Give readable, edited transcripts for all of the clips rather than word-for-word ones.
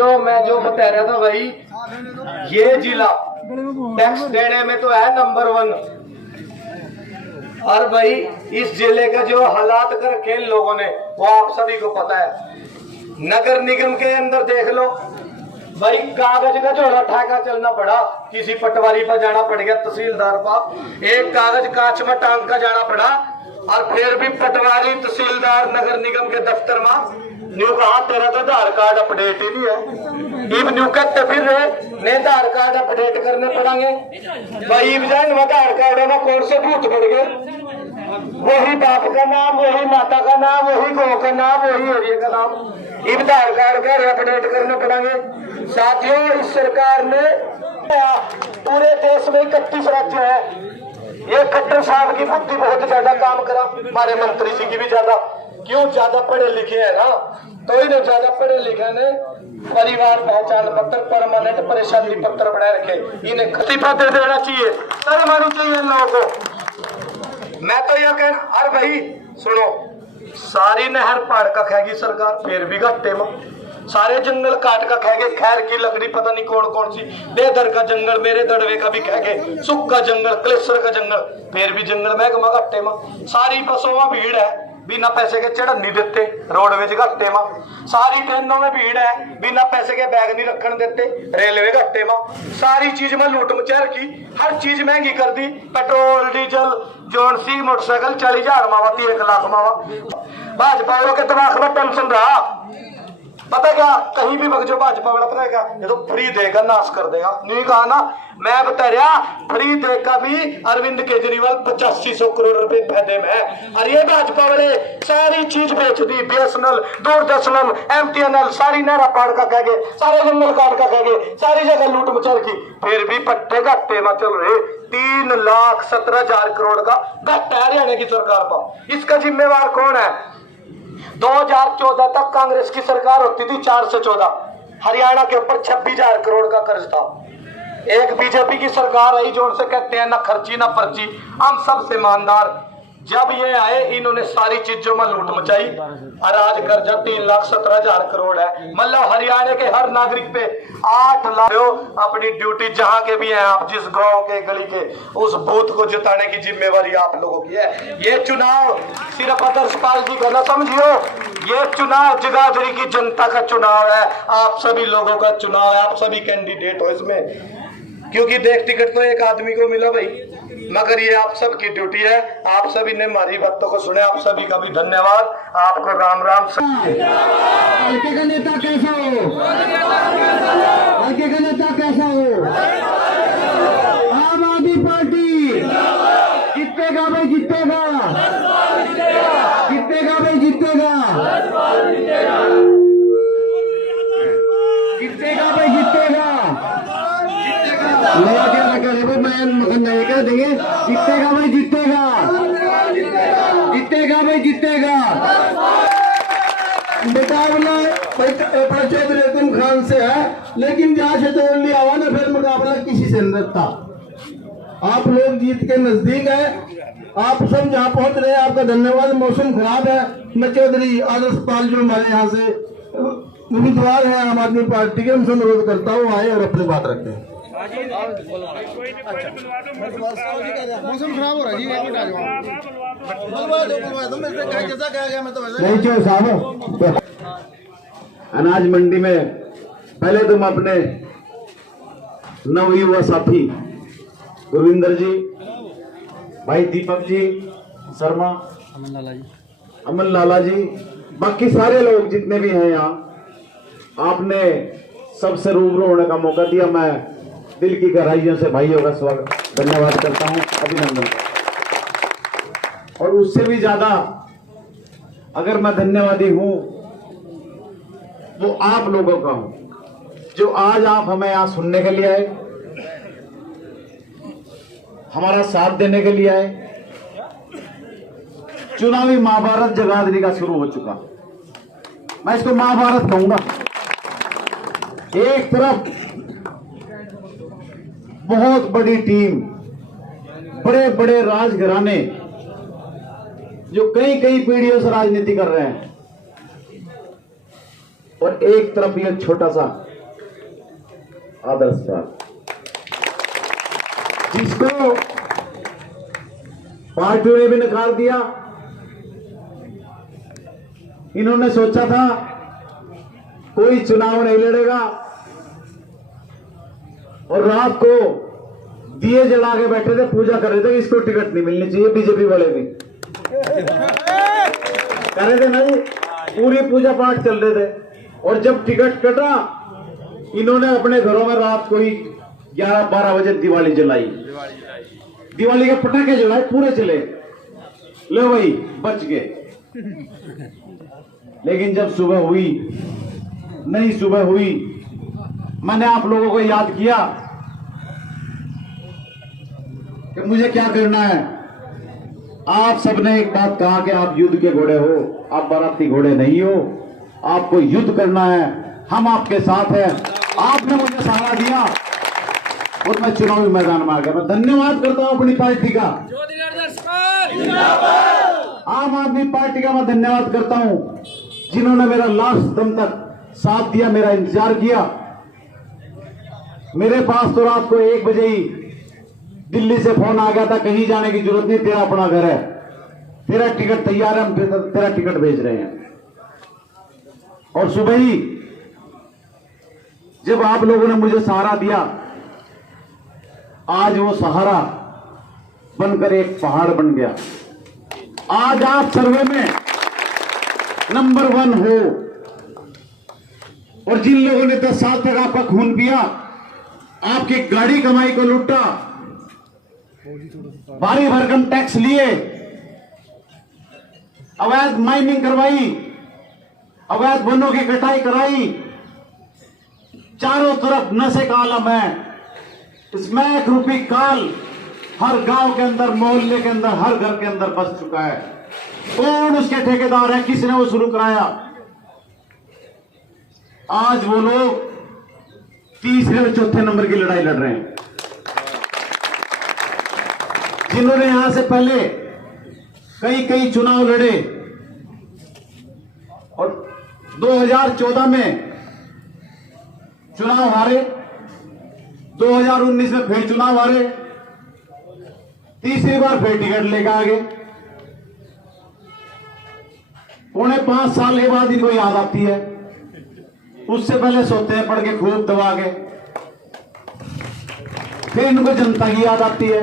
साथियों, मैं जो बता रहा था भाई, ये जिला टैक्स देने में तो है नंबर 1। और भाई इस जिले का जो हालात कर रखे इन लोगों ने वो आप सभी को पता है। नगर निगम के अंदर देख लो भाई, कागज का झोला ठाका चलना पड़ा, किसी पटवारी पर जाना पड़ गया, तहसीलदार पर एक कागज कांच में टांग का जाना पड़ा, और फिर भी पटवारी तहसीलदार नगर निगम के दफ्तर में न्यू कहा तेरा तो आधार कार्ड अपडेट ही नहीं है। इब न्यू कहते फिर ने आधार कार्ड अपडेट करने पड़ेंगे भाई। इब जान आधार कार्ड में कौन से भूत पड़ गए, वही बाप का नाम, वही माता का नाम, वही गौ का नाम, वही एरिया का नाम, इब आधार कार्ड का अपडेट करने पड़ेंगे। साथियों, इस सरकार ने पूरे देश में 31 राज्य है। ये खट्टर साहब की बुद्धि बहुत ज्यादा काम करा, हमारे मंत्री जी की भी ज्यादा। क्यों? ज्यादा पढ़े लिखे है ना, तो इन्हें ज्यादा पढ़े लिखे ने परिवार पहचान पत्र, परमानेंट परेशानी पत्र बनाए रखे, इन्हें इस्तीफा दे देना चाहिए, शर्म आनी चाहिए इन लोगों को। मैं तो यह कह, अरे भाई सुनो, सारी नहर पाड़ का खाएगी सरकार, फिर भी घट्टे में। सारे जंगल काट का खाएंगे, खैर की लकड़ी पता नहीं कौन कौन सी, बेदर का जंगल, मेरे दड़वे का भी खाएंगे, सुख का जंगल, क्लेश्वर का जंगल, फिर भी जंगल महकमा घट्टे में। सारी बसों में भीड़ है, बिना पैसे के चढ़ नहीं देते, रोडवेज घट्टे में। सारी ट्रेनों में भीड़ है, बिना पैसे के बैग नहीं रखने देते, रेलवे घट्टे में। सारी चीज में लूट मचा की, हर चीज महंगी कर दी, पेट्रोल डीजल जोन सी मोटरसाइकिल 40,000 मावती, 1 लाख मावा। भाजपा वालों के दिमाग में टेंशन रहा, पता क्या, कहीं भी भग जो भाजपा वाला, पता है क्या, ये तो फ्री देगा नाश कर देगा। नहीं कहा ना, मैं बता रहा, फ्री देगा भी अरविंद केजरीवाल 8500 करोड़ रुपए फायदे में है। और ये भाजपा वाले सारी चीज बेच दी, BSNL, दूरदर्शन, MTNL, सारी नहरा पाड़ का कह गए, सारे जंगल काट का कह गए, सारी जगह लूट मचा की, फिर भी पट्टे घट्टे में चल रहे। 3,17,000 करोड़ का घाटा है हरियाणा की सरकार पर। इसका जिम्मेवार कौन है? 2014 तक कांग्रेस की सरकार होती थी, 4 से 14, हरियाणा के ऊपर 26,000 करोड़ का कर्ज था। एक बीजेपी की सरकार आई जो उनसे कहते हैं ना खर्ची ना पर्ची, हम सबसे ईमानदार। जब ये आए इन्होंने सारी चीजों में लूट मचाई, और आज कर्जा 3,17,000 करोड़ है। मतलब हरियाणा के हर नागरिक पे 8 लाख। अपनी ड्यूटी जहां के भी हैं आप, जिस गांव के गली के, उस बूथ को जिताने की जिम्मेवारी आप लोगों की है। ये चुनाव सिर्फ आदर्श पाल जी का ना समझियो, ये चुनाव जगाधरी की जनता का चुनाव है, आप सभी लोगों का चुनाव है, आप सभी कैंडिडेट हो इसमें। क्योंकि देख टिकट तो एक आदमी को मिला भाई, मगर ये आप सबकी ड्यूटी है। आप सभी ने हमारी बातों को सुने, आप सभी का भी धन्यवाद, आपको राम राम। हल्के का नेता कैसा हो, हल्के का नेता कैसा हो, आम आदमी पार्टी जीतेगा भाई, जीतेगा, जीतेगा भाई, जीतेगा, जीतेगा भाई, जीतेगा। नया क्या करे वो, मैं नया क्या देंगे, जीतेगा भाई, जीतेगा, जीतेगा भाई, जीतेगा। मुकाबला चौधरी तुम खान से है, लेकिन जहाँ से तोड़ लिया हुआ ना, फिर मुकाबला किसी से नहीं था। आप लोग जीत के नजदीक है, आप सब जहाँ पहुँच रहे हैं, आपका धन्यवाद। मौसम खराब है, मैं चौधरी आदर्श पाल जो हमारे यहाँ से उम्मीदवार है आम आदमी पार्टी के, उनसे अनुरोध करता हूँ आए और अपनी बात रखें। मौसम खराब हो रहा है जी, नहीं चो साहब। अनाज मंडी में पहले तुम अपने नवयुवा साथी गुरविंदर जी, भाई दीपक जी शर्मा, अमन लाला जी, बाकी सारे लोग जितने भी हैं यहाँ, आपने सबसे रूबरू होने का मौका दिया। मैं दिल की गहराइयों से भाइयों का स्वागत, धन्यवाद करता हूं, अभिनंदन। और उससे भी ज्यादा अगर मैं धन्यवादी हूं वो आप लोगों का हूं, जो आज आप हमें यहां सुनने के लिए आए, हमारा साथ देने के लिए आए। चुनावी महाभारत जगाधरी का शुरू हो चुका, मैं इसको महाभारत कहूंगा। एक तरफ बहुत बड़ी टीम, बड़े बड़े राजघराने जो कई कई पीढ़ियों से राजनीति कर रहे हैं, और एक तरफ यह छोटा सा आदर्श पाल, जिसको पार्टियों ने भी नकार दिया। इन्होंने सोचा था कोई चुनाव नहीं लड़ेगा और रात को दिए जला के बैठे थे, पूजा कर रहे थे कि इसको टिकट नहीं मिलनी चाहिए। बीजेपी वाले भी कर रहे थे ना जी, पूरी पूजा पाठ चल रहे थे। और जब टिकट कटा, इन्होंने अपने घरों में रात को ही 11-12 बजे दिवाली जलाई, दिवाली के पटाखे जलाए, पूरे चले, लो भाई बच गए। लेकिन जब सुबह हुई, नई सुबह हुई, मैंने आप लोगों को याद किया कि मुझे क्या करना है। आप सबने एक बात कहा कि आप युद्ध के घोड़े हो, आप बाराती घोड़े नहीं हो, आपको युद्ध करना है, हम आपके साथ हैं। आपने मुझे सहारा दिया और मैं चुनावी मैदान में आ गया। मैं धन्यवाद करता हूं अपनी पार्टी का, आम आदमी पार्टी का मैं धन्यवाद करता हूं, जिन्होंने मेरा लास्ट दम तक साथ दिया, मेरा इंतजार किया। मेरे पास तो रात को 1 बजे ही दिल्ली से फोन आ गया था, कहीं जाने की जरूरत नहीं, तेरा अपना घर है, तेरा टिकट तैयार है, हम तेरा टिकट भेज रहे हैं। और सुबह ही जब आप लोगों ने मुझे सहारा दिया, आज वो सहारा बनकर एक पहाड़ बन गया। आज आप सर्वे में नंबर 1 हो। और जिन लोगों ने 10 साल तक आपका खून पिया, आपकी गाड़ी कमाई को लूटा, भारी भरकम टैक्स लिए, अवैध माइनिंग करवाई, अवैध वनों की कटाई कराई, चारों तरफ नशे का आलम है, स्मैक रूपी काल हर गांव के अंदर, मोहल्ले के अंदर, हर घर के अंदर बस चुका है। कौन उसके ठेकेदार है, किसने वो शुरू कराया? आज वो लोग तीसरे और चौथे नंबर की लड़ाई लड़ रहे हैं। जिन्होंने यहां से पहले कई चुनाव लड़े और 2014 में चुनाव हारे, 2019 में फिर चुनाव हारे, तीसरी बार फिर टिकट लेकर आ गए। 4.5 साल के बाद इनको याद आती है, उससे पहले सोते हैं पढ़ के खूब दबा के, फिर इनको जनता की याद आती है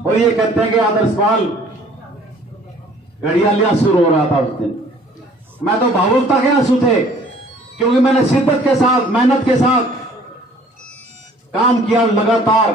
और ये कहते हैं कि आदर्श पाल घड़ियाली आंसू रो रहा था उस दिन। मैं तो भावुकता के आंसू थे, क्योंकि मैंने शिद्दत के साथ, मेहनत के साथ काम किया। लगातार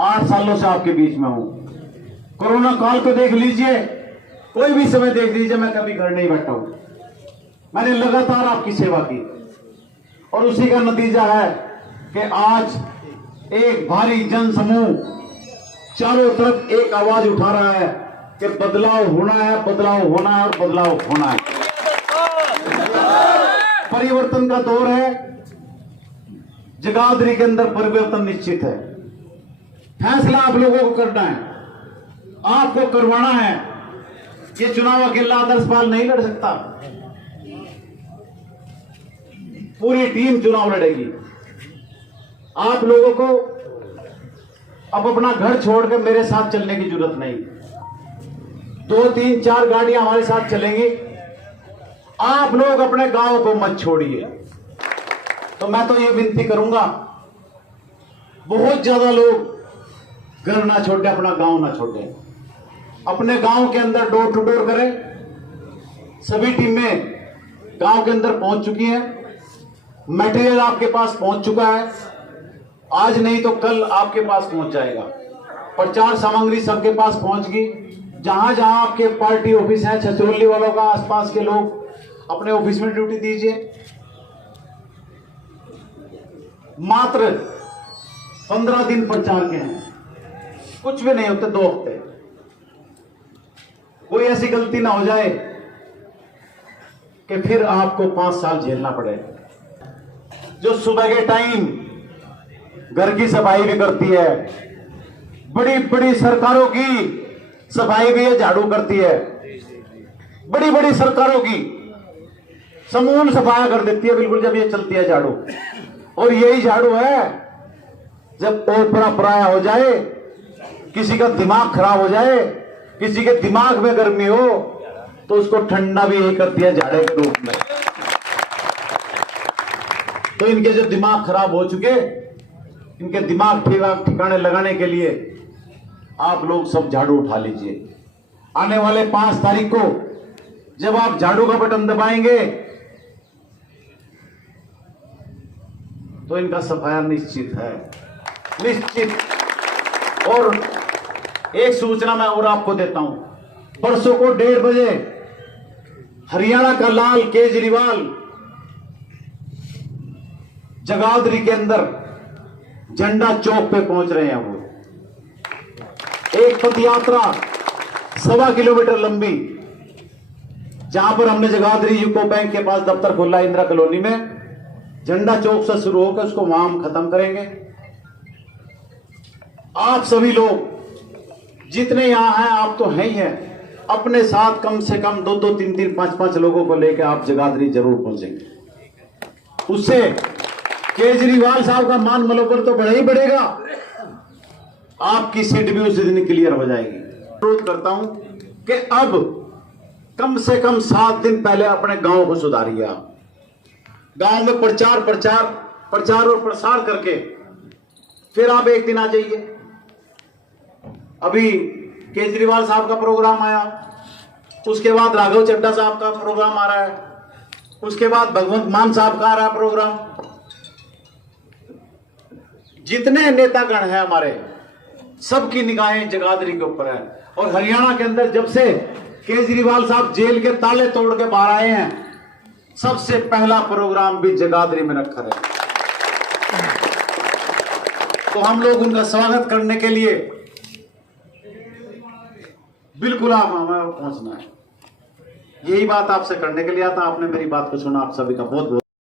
8 सालों से आपके बीच में हूं। कोरोना काल को देख लीजिए, कोई भी समय देख लीजिए, मैं कभी घर नहीं बैठा हूं। मैंने लगातार आपकी सेवा की और उसी का नतीजा है कि आज एक भारी जन समूह चारों तरफ एक आवाज उठा रहा है कि बदलाव होना है, बदलाव होना है और बदलाव होना है। परिवर्तन का दौर है, जगाधरी के अंदर परिवर्तन निश्चित है। फैसला आप लोगों को करना है, आपको करवाना है। ये चुनाव अकेला आदर्श पाल नहीं लड़ सकता, पूरी टीम चुनाव लड़ेगी। आप लोगों को अब अपना घर छोड़कर मेरे साथ चलने की जरूरत नहीं, 2, 3, 4 गाड़ियां हमारे साथ चलेंगी। आप लोग अपने गांव को मत छोड़िए। तो मैं तो ये विनती करूंगा, बहुत ज्यादा लोग घर ना छोड़े, अपना गांव ना छोड़े, अपने गांव के अंदर डोर टू डोर करें। सभी टीमें गांव के अंदर पहुंच चुकी हैं, मटेरियल आपके पास पहुंच चुका है, आज नहीं तो कल आपके पास पहुंच जाएगा। प्रचार सामग्री सबके पास पहुंच गई। जहां जहां आपके पार्टी ऑफिस है, छछरौली वालों का, आसपास के लोग अपने ऑफिस में ड्यूटी दीजिए। मात्र 15 दिन प्रचार के हैं, कुछ भी नहीं होते, 2 हफ्ते। कोई ऐसी गलती ना हो जाए कि फिर आपको 5 साल झेलना पड़े। जो सुबह के टाइम घर की सफाई भी करती है, बड़ी बड़ी सरकारों की सफाई भी ये झाड़ू करती है, बड़ी बड़ी सरकारों की समूल सफाया कर देती है बिल्कुल, जब ये चलती है झाड़ू। और यही झाड़ू है, जब ओपरा पराया हो जाए, किसी का दिमाग खराब हो जाए, किसी के दिमाग में गर्मी हो, तो उसको ठंडा भी यही कर दिया झाड़े के रूप में। तो इनके जो दिमाग खराब हो चुके, इनके दिमाग ठिकाने लगाने के लिए आप लोग सब झाड़ू उठा लीजिए। आने वाले 5 तारीख को जब आप झाड़ू का बटन दबाएंगे तो इनका सफाया निश्चित है, निश्चित। और एक सूचना मैं और आपको देता हूं, परसों को 1:30 बजे हरियाणा का लाल केजरीवाल जगाधरी के अंदर झंडा चौक पे पहुंच रहे हैं। वो एक पद यात्रा 1.25 किलोमीटर लंबी, जहां पर हमने जगाधरी यूको बैंक के पास दफ्तर खोला इंदिरा कॉलोनी में, झंडा चौक से शुरू होकर उसको वहां हम खत्म करेंगे। आप सभी लोग जितने यहां हैं, आप तो हैं ही हैं, अपने साथ कम से कम 2-2, 3-3, 5-5 लोगों को लेकर आप जगाधरी जरूर पहुंचेंगे। उससे केजरीवाल साहब का मान मनोबल तो बढ़ा ही बढ़ेगा, आपकी सीट भी उसी दिन क्लियर हो जाएगी। अनुरोध करता हूं कि अब कम से कम 7 दिन पहले अपने गांव को सुधारिए। आप गांव में प्रचार और प्रसार करके फिर आप एक दिन आ जाइए। अभी केजरीवाल साहब का प्रोग्राम आया, उसके बाद राघव चड्ढा साहब का प्रोग्राम आ रहा है, उसके बाद भगवंत मान साहब का आ रहा है प्रोग्राम। जितने नेतागण हैं हमारे, सबकी निगाहें जगाधरी के ऊपर है। और हरियाणा के अंदर जब से केजरीवाल साहब जेल के ताले तोड़ के बाहर आए हैं, सबसे पहला प्रोग्राम भी जगाधरी में रखा है। तो हम लोग उनका स्वागत करने के लिए बिल्कुल आप हमें पहुंचना है। यही बात आपसे करने के लिए आता। आपने मेरी बात को सुना, आप सभी का बहुत बहुत